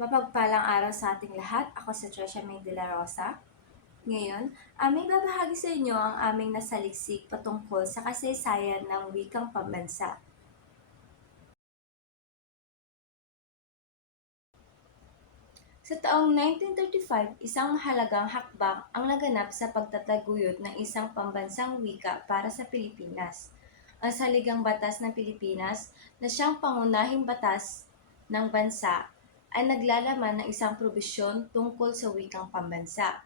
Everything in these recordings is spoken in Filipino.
Mapagpalang araw sa ating lahat. Ako si Tresha May de la Rosa. Ngayon, aming babahagi sa inyo ang aming nasaliksik patungkol sa kasaysayan ng wikang pambansa. Sa taong 1935, isang mahalagang hakbang ang naganap sa pagtataguyod ng isang pambansang wika para sa Pilipinas. Ang Saligang Batas ng Pilipinas, na siyang pangunahing batas ng bansa, ay naglalaman ng isang probisyon tungkol sa wikang pambansa.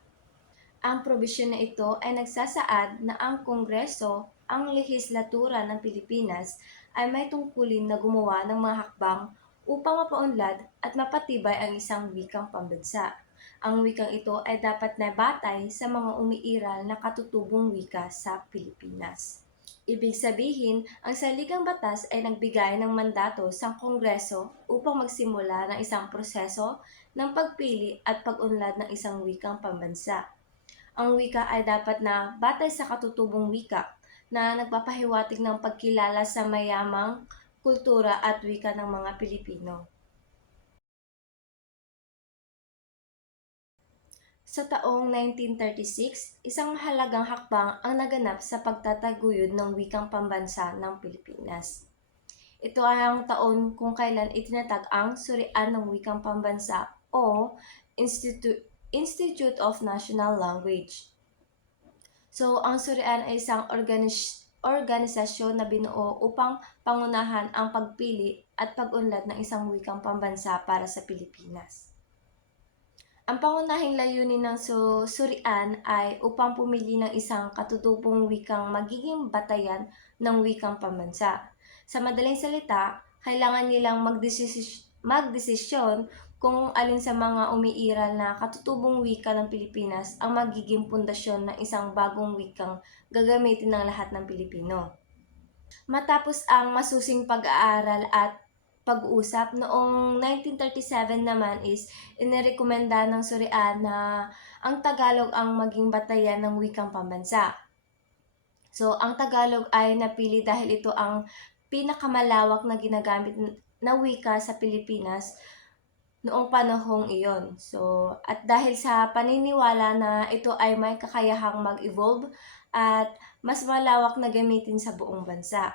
Ang probisyon na ito ay nagsasaad na ang Kongreso, ang lehislatura ng Pilipinas, ay may tungkulin na gumawa ng mga hakbang upang mapaunlad at mapatibay ang isang wikang pambansa. Ang wikang ito ay dapat na batay sa mga umiiral na katutubong wika sa Pilipinas. Ibig sabihin, ang Saligang Batas ay nagbigay ng mandato sa Kongreso upang magsimula ng isang proseso ng pagpili at pag-unlad ng isang wikang pambansa. Ang wika ay dapat na batay sa katutubong wika na nagpapahiwatig ng pagkilala sa mayamang kultura at wika ng mga Pilipino. Sa taong 1936, isang mahalagang hakbang ang naganap sa pagtataguyod ng wikang pambansa ng Pilipinas. Ito ay ang taon kung kailan itinatag ang Surian ng Wikang Pambansa o Institute of National Language. So, ang Surian ay isang organisasyon na binuo upang pangunahan ang pagpili at pag-unlad ng isang wikang pambansa para sa Pilipinas. Ang pangunahing layunin ng Surian ay upang pumili ng isang katutubong wikang magiging batayan ng wikang pambansa. Sa madaling salita, kailangan nilang magdesisyon kung alin sa mga umiiral na katutubong wika ng Pilipinas ang magiging pundasyon ng isang bagong wikang gagamitin ng lahat ng Pilipino. Matapos ang masusing pag-aaral at pag-uusap, noong 1937 naman is inirekomenda ng Surian na ang Tagalog ang maging batayan ng wikang pambansa. So, ang Tagalog ay napili dahil ito ang pinakamalawak na ginagamit na wika sa Pilipinas noong panahong iyon. So, at dahil sa paniniwala na ito ay may kakayahang mag-evolve at mas malawak na gamitin sa buong bansa.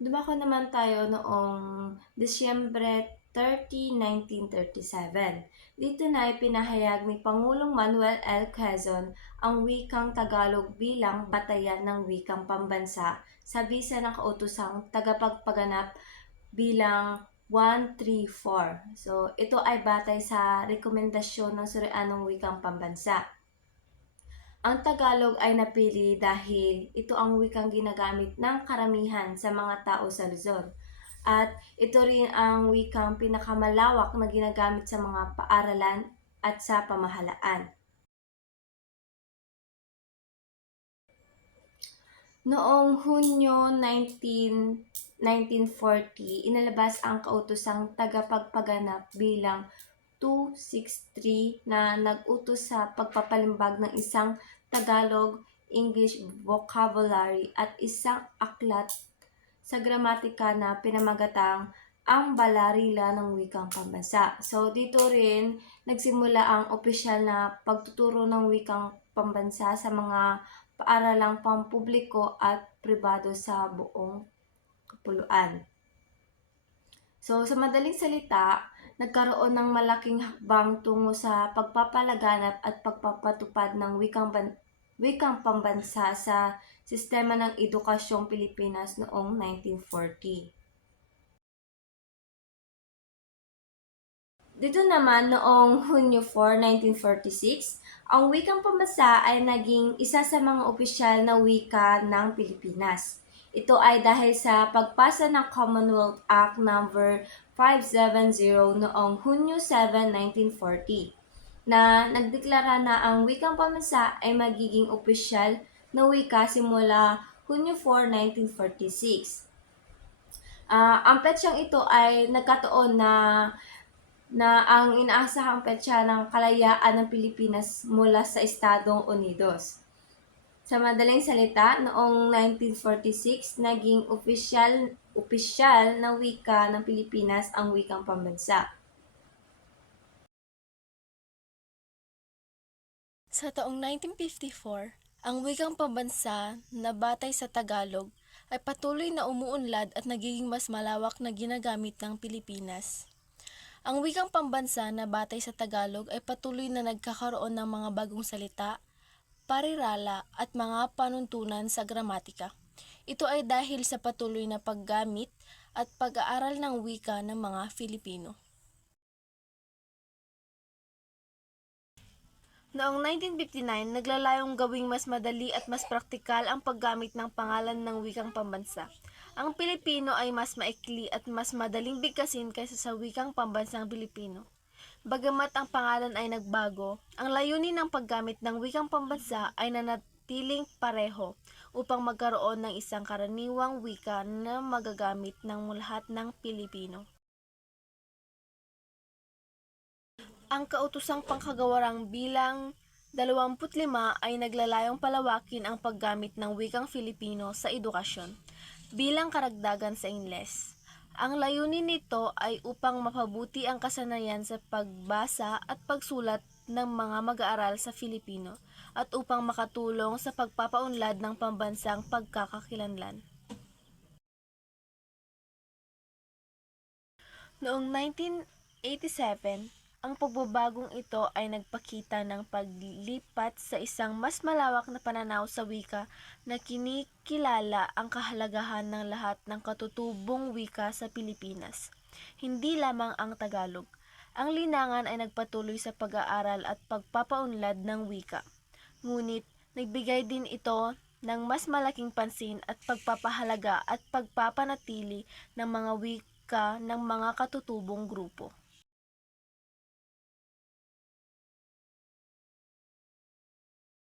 Dumako naman tayo noong Disyembre 30, 1937. Dito na ipinahayag ni Pangulong Manuel L. Quezon ang wikang Tagalog bilang batayan ng wikang pambansa sa bisa ng kautosang tagapagpaganap bilang 134. So, ito ay batay sa rekomendasyon ng Surianong Wikang Pambansa. Ang Tagalog ay napili dahil ito ang wikang ginagamit ng karamihan sa mga tao sa Luzon. At ito rin ang wikang pinakamalawak na ginagamit sa mga paaralan at sa pamahalaan. Noong Hunyo 1940, inalabas ang kautosang tagapagpaganap bilang 263 na nag-utos sa pagpapalimbag ng isang Tagalog-English vocabulary at isang aklat sa gramatika na pinamagatang ang Balarila ng Wikang Pambansa. So, dito rin nagsimula ang opisyal na pagtuturo ng wikang pambansa sa mga paaralang pampubliko at pribado sa buong kapuluan. So, sa madaling salita, nagkaroon ng malaking hakbang tungo sa pagpapalaganap at pagpapatupad ng wikang pambansa sa sistema ng edukasyong Pilipinas noong 1940. Dito naman noong Hunyo 4, 1946, ang wikang pambansa ay naging isa sa mga opisyal na wika ng Pilipinas. Ito ay dahil sa pagpasa ng Commonwealth Act No. 570 noong Hunyo 7, 1940 na nagdeklara na ang wikang pambansa ay magiging opisyal na wika simula Hunyo 4, 1946. Ang petsyang ito ay nagkataon na ang inaasahang petsa ng kalayaan ng Pilipinas mula sa Estados Unidos. Sa madaling salita, noong 1946, naging opisyal Opisyal na wika ng Pilipinas ang wikang pambansa. Sa taong 1954, ang wikang pambansa na batay sa Tagalog ay patuloy na umuunlad at nagiging mas malawak na ginagamit ng Pilipinas. Ang wikang pambansa na batay sa Tagalog ay patuloy na nagkakaroon ng mga bagong salita, parirala at mga panuntunan sa gramatika. Ito ay dahil sa patuloy na paggamit at pag-aaral ng wika ng mga Filipino. Noong 1959, naglalayong gawing mas madali at mas praktikal ang paggamit ng pangalan ng wikang pambansa. Ang Pilipino ay mas maikli at mas madaling bigkasin kaysa sa wikang pambansang Pilipino. Bagamat ang pangalan ay nagbago, ang layunin ng paggamit ng wikang pambansa ay nanatiling pareho upang magkaroon ng isang karaniwang wika na magagamit ng lahat ng Pilipino. Ang kautosang pangkagawarang bilang 25 ay naglalayong palawakin ang paggamit ng wikang Filipino sa edukasyon bilang karagdagan sa Ingles. Ang layunin nito ay upang mapabuti ang kasanayan sa pagbasa at pagsulat ng mga mag-aaral sa Filipino at upang makatulong sa pagpapaunlad ng pambansang pagkakakilanlan. Noong 1987, ang pagbabagong ito ay nagpakita ng paglipat sa isang mas malawak na pananaw sa wika na kinikilala ang kahalagahan ng lahat ng katutubong wika sa Pilipinas, hindi lamang ang Tagalog. Ang linangan ay nagpatuloy sa pag-aaral at pagpapaunlad ng wika. Ngunit, nagbigay din ito ng mas malaking pansin at pagpapahalaga at pagpapanatili ng mga wika ng mga katutubong grupo.